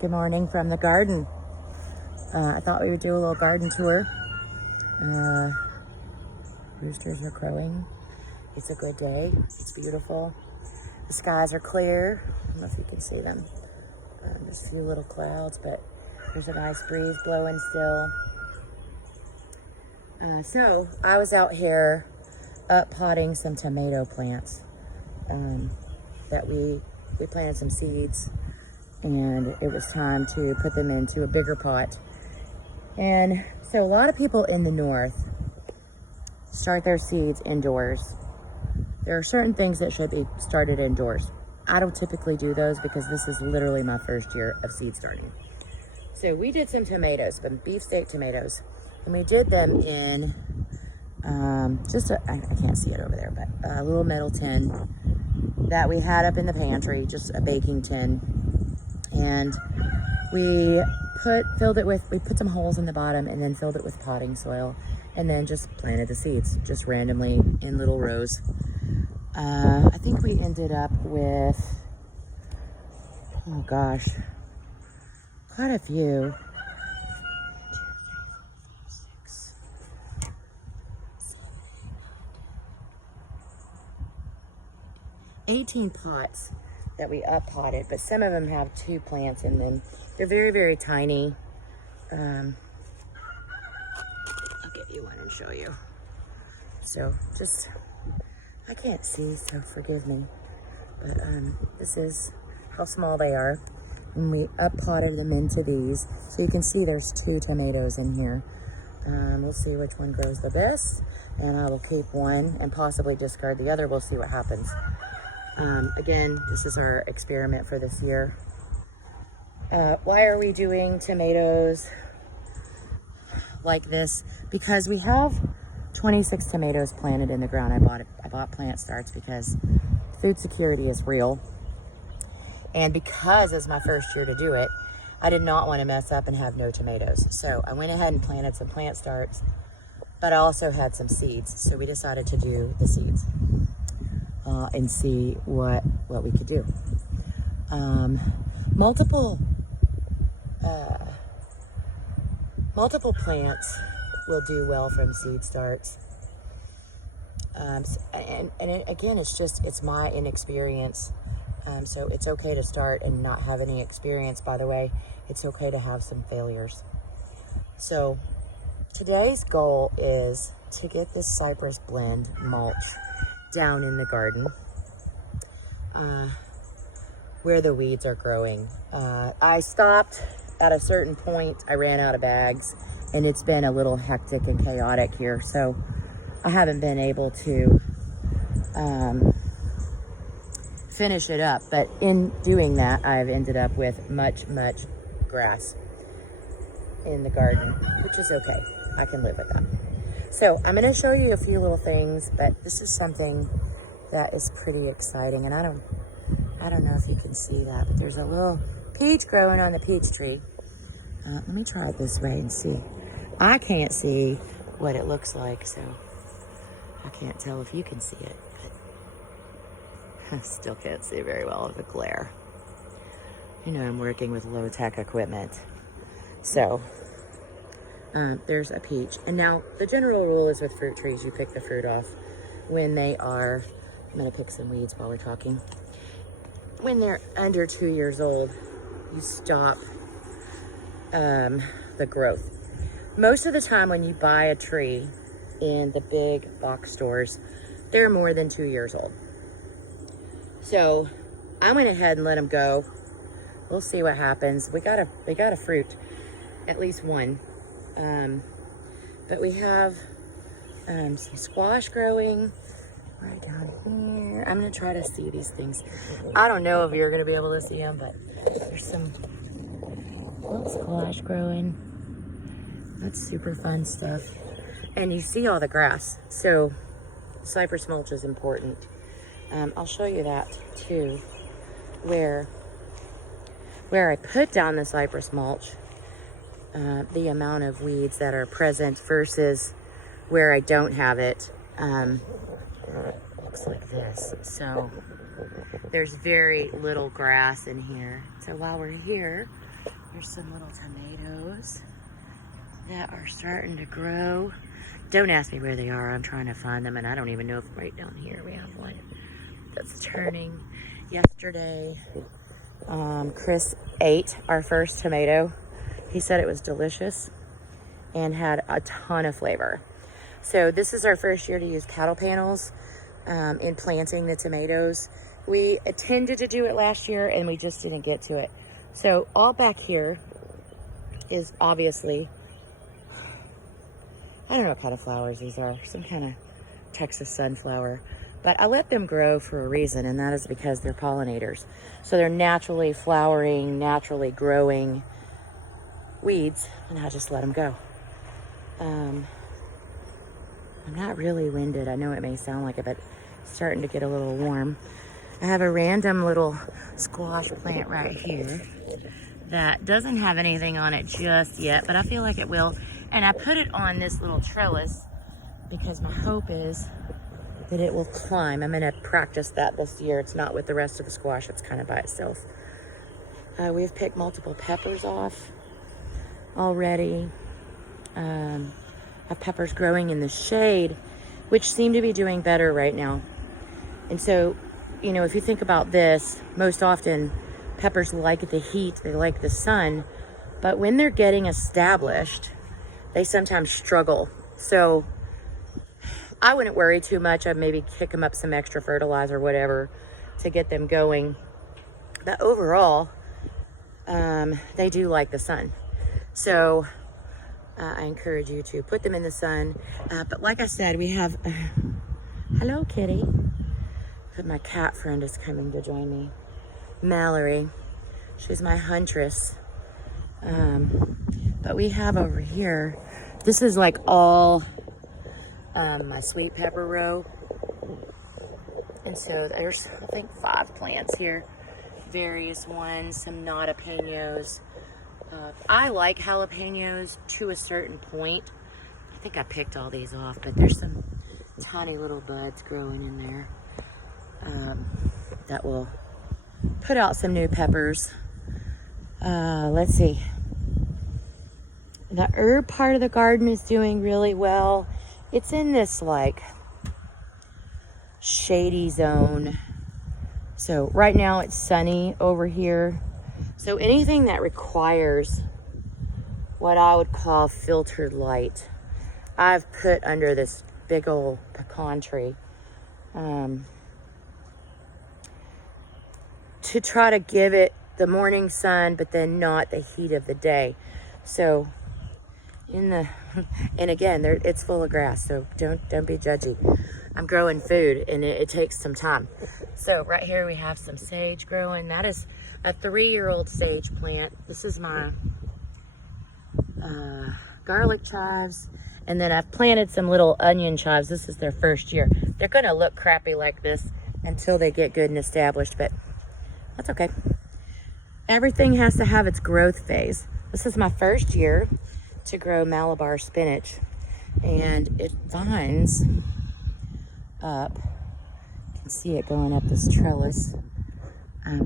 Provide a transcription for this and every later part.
Good morning from the garden. I thought we would do a little garden tour. Roosters are crowing. It's a good day. It's beautiful. The skies are clear. I don't know if you can see them. Just a few little clouds, but there's a nice breeze blowing still. So I was out here up potting some tomato plants that we planted some seeds, and it was time to put them into a bigger pot. And so a lot of people in the north start their seeds indoors. There are certain things that should be started indoors. I don't typically do those because this is literally my first year of seed starting. So we did some tomatoes, some beefsteak tomatoes, and we did them in I can't see it over there, but a little metal tin that we had up in the pantry, just a baking tin. And we put some holes in the bottom and then filled it with potting soil and then just planted the seeds just randomly in little rows. I think we ended up with, oh gosh, quite a few. 18 pots that we up potted, but some of them have 2 plants in them. They're very, very tiny. I'll get you one and show you. So I can't see, so forgive me. But this is how small they are. And we up potted them into these. So you can see there's 2 tomatoes in here. We'll see which one grows the best. And I will keep one and possibly discard the other. We'll see what happens. Again, this is our experiment for this year. Why are we doing tomatoes like this? Because we have 26 tomatoes planted in the ground. I bought plant starts because food security is real. And because it's my first year to do it, I did not want to mess up and have no tomatoes. So I went ahead and planted some plant starts, but I also had some seeds. So we decided to do the seeds. And see what we could do. Multiple plants will do well from seed starts. Again, it's my inexperience. So it's okay to start and not have any experience. By the way, it's okay to have some failures. So today's goal is to get this cypress blend mulch down in the garden where the weeds are growing. I stopped at a certain point. I ran out of bags and it's been a little hectic and chaotic here, so I haven't been able to finish it up, but in doing that I've ended up with much grass in the garden, which is okay. I can live with that. So I'm going to show you a few little things, but this is something that is pretty exciting. And I don't know if you can see that, but there's a little peach growing on the peach tree. Let me try it this way and see. I can't see what it looks like, so I can't tell if you can see it, but I still can't see very well with the glare. You know, I'm working with low-tech equipment. So there's a peach. And now the general rule is with fruit trees, you pick the fruit off when they are, I'm gonna pick some weeds while we're talking. When they're under 2 years old, you stop the growth. Most of the time when you buy a tree in the big box stores, they're more than 2 years old. So I went ahead and let them go. We'll see what happens. We got a fruit, at least one. But we have some squash growing right down here. I'm gonna try to see these things. I don't know if you're gonna be able to see them, but there's some squash growing. That's super fun stuff. And you see all the grass. So cypress mulch is important. I'll show you that too, where I put down the cypress mulch. The amount of weeds that are present versus where I don't have it looks like this. So there's very little grass in here. So while we're here, Here's some little tomatoes that are starting to grow. Don't ask me where they are. I'm trying to find them, and I don't even know if right down here we have one that's turning. Yesterday, Chris ate our first tomato. He said it was delicious and had a ton of flavor. So this is our first year to use cattle panels in planting the tomatoes. We intended to do it last year and we just didn't get to it. So all back here is obviously, I don't know what kind of flowers these are, some kind of Texas sunflower. But I let them grow for a reason, and that is because they're pollinators. So they're naturally flowering, naturally growing weeds, and I just let them go. I'm not really winded. I know it may sound like it, but it's starting to get a little warm. I have a random little squash plant right here that doesn't have anything on it just yet, but I feel like it will. And I put it on this little trellis because my hope is that it will climb. I'm gonna practice that this year. It's not with the rest of the squash, it's kind of by itself. We've picked multiple peppers off already. I have peppers growing in the shade, which seem to be doing better right now. And so, you know, if you think about this, most often peppers like the heat, they like the sun, but when they're getting established, they sometimes struggle. So I wouldn't worry too much. I'd maybe kick them up some extra fertilizer or whatever to get them going. But overall, they do like the sun. So I encourage you to put them in the sun. But like I said, we have, hello kitty. But my cat friend is coming to join me. Mallory, she's my huntress. But we have over here, this is like all my sweet pepper row. And so there's, I think, 5 plants here. Various ones, some not jalapenos. I like jalapenos to a certain point. I think I picked all these off, but there's some tiny little buds growing in there that will put out some new peppers. Let's see. The herb part of the garden is doing really well. It's in this like shady zone. So right now it's sunny over here. So anything that requires what I would call filtered light, I've put under this big old pecan tree to try to give it the morning sun, but then not the heat of the day. So and again, it's full of grass, so don't be judgy. I'm growing food, and it takes some time. So right here we have some sage growing. That is a 3-year-old sage plant. This is my garlic chives, and then I've planted some little onion chives. This is their first year. They're gonna look crappy like this until they get good and established, but that's okay. Everything has to have its growth phase. This is my first year to grow Malabar spinach, and it vines up. You can see it going up this trellis,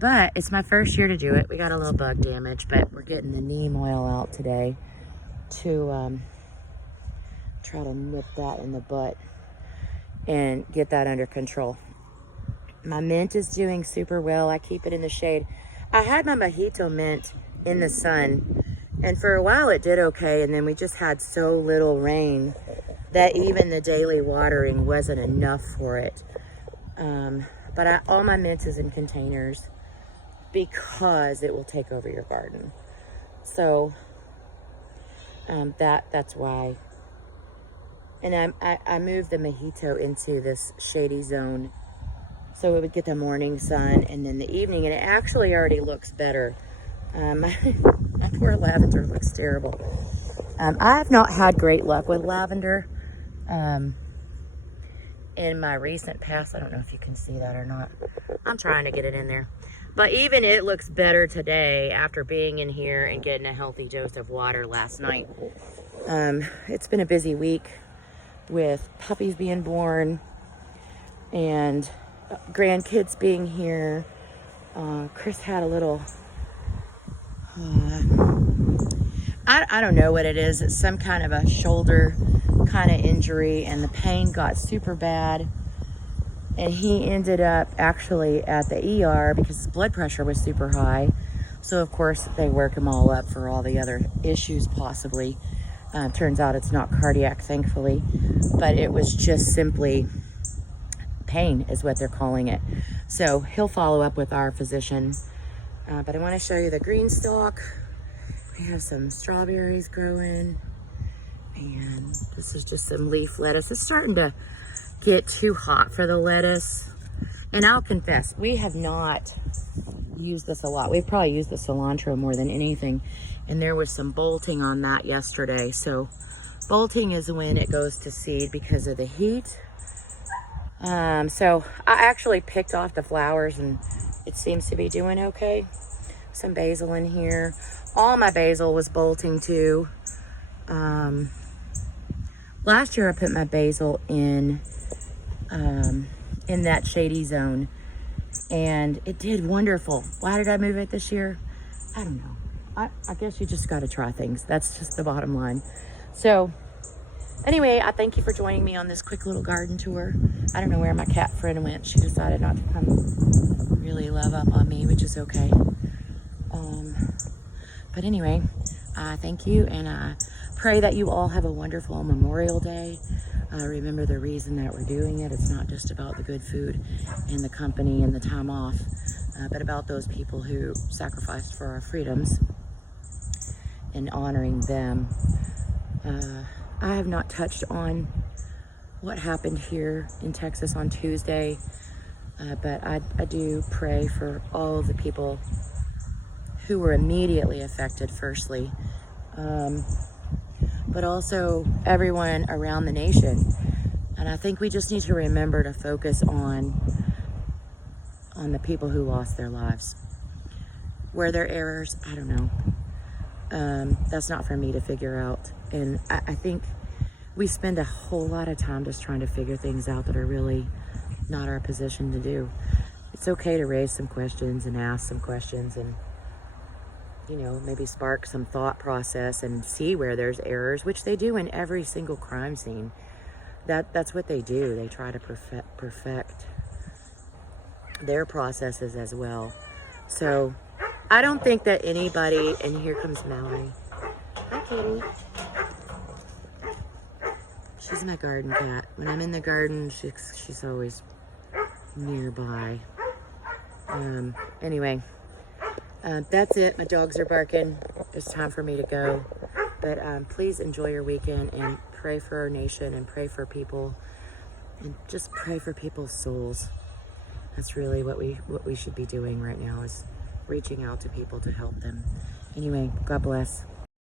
but it's my first year to do it. We got a little bug damage, but we're getting the neem oil out today to try to nip that in the butt and get that under control. My mint is doing super well. I keep it in the shade. I had my Mojito Mint in the sun, and for a while it did okay, and then we just had so little rain that even the daily watering wasn't enough for it. But all my mint is in containers because it will take over your garden. So that's why. And I moved the Mojito into this shady zone so it would get the morning sun and then the evening, and it actually already looks better. My poor lavender looks terrible. I have not had great luck with lavender in my recent past. I don't know if you can see that or not. I'm trying to get it in there. But even it looks better today after being in here and getting a healthy dose of water last night. It's been a busy week with puppies being born and grandkids being here. Chris had a little I don't know what it is. It's some kind of a shoulder kind of injury, and the pain got super bad. And he ended up actually at the ER because his blood pressure was super high. So of course they work him all up for all the other issues possibly. Turns out it's not cardiac, thankfully, but it was just simply pain is what they're calling it. So he'll follow up with our physician. But I want to show you the green stalk. We have some strawberries growing, and this is just some leaf lettuce. It's starting to get too hot for the lettuce. And I'll confess, we have not used this a lot. We've probably used the cilantro more than anything. And there was some bolting on that yesterday. So bolting is when it goes to seed because of the heat. So I actually picked off the flowers and it seems to be doing okay. Some basil in here. All my basil was bolting too. Last year I put my basil in that shady zone and it did wonderful. Why did I move it this year? I don't know. I guess you just got to try things. That's just the bottom line. So anyway, I thank you for joining me on this quick little garden tour. I don't know where my cat friend went. She decided not to come really love up on me, which is okay. But anyway, thank you, and I pray that you all have a wonderful Memorial Day. Remember the reason that we're doing it. It's not just about the good food and the company and the time off, but about those people who sacrificed for our freedoms and honoring them. I have not touched on what happened here in Texas on Tuesday, but I do pray for all of the people who were immediately affected, firstly, but also everyone around the nation. And I think we just need to remember to focus on the people who lost their lives. Were there errors? I don't know. That's not for me to figure out. And I think we spend a whole lot of time just trying to figure things out that are really not our position to do. It's okay to raise some questions and ask some questions and, you know, maybe spark some thought process and see where there's errors, which they do in every single crime scene. That's what they do. They try to perfect their processes as well. So I don't think that anybody, and here comes Mallory. Hi, Kitty. She's my garden cat. When I'm in the garden, she's always nearby. Anyway, that's it. My dogs are barking. It's time for me to go. But please enjoy your weekend and pray for our nation and pray for people and just pray for people's souls. That's really what we should be doing right now, is reaching out to people to help them. Anyway, God bless.